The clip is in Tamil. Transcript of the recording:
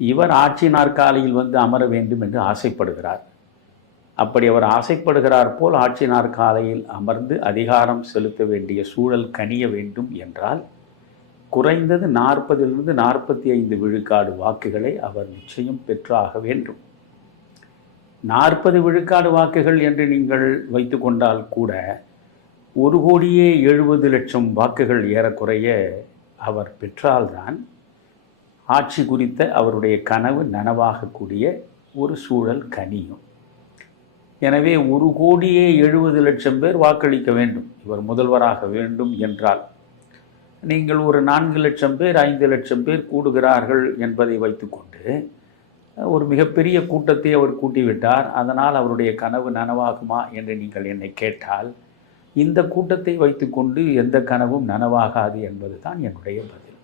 இவர் ஆட்சி நாற்காலியில் வந்து அமர வேண்டும் என்று ஆசைப்படுகிறார். அப்படி அவர் ஆசைப்படுகிறார் போல் ஆட்சி நாற்காலையில் அமர்ந்து அதிகாரம் செலுத்த வேண்டிய சூழல் கனிய வேண்டும் என்றால் குறைந்தது நாற்பதிலிருந்து நாற்பத்தி ஐந்து விழுக்காடு வாக்குகளை அவர் நிச்சயம் பெற்றாக வேண்டும். நாற்பது விழுக்காடு வாக்குகள் என்று நீங்கள் வைத்துக்கொண்டால் கூட ஒரு கோடியே எழுபது லட்சம் வாக்குகள் ஏறக்குறைய அவர் பெற்றால்தான் ஆட்சி குறித்த அவருடைய கனவு நனவாகக்கூடிய ஒரு சூழல் கனியும். எனவே ஒரு கோடியே எழுபது லட்சம் பேர் வாக்களிக்க வேண்டும். இவர் முதல்வராக வேண்டும் என்றால் நீங்கள் ஒரு நான்கு லட்சம் பேர் ஐந்து லட்சம் பேர் கூடுகிறார்கள் என்பதை வைத்துக்கொண்டு ஒரு மிகப்பெரிய கூட்டத்தை அவர் கூட்டிவிட்டார். அதனால் அவருடைய கனவு நனவாகுமா என்று நீங்கள் என்னை கேட்டால் இந்த கூட்டத்தை வைத்துக்கொண்டு எந்த கனவும் நனவாகாது என்பதுதான் என்னுடைய பதில்.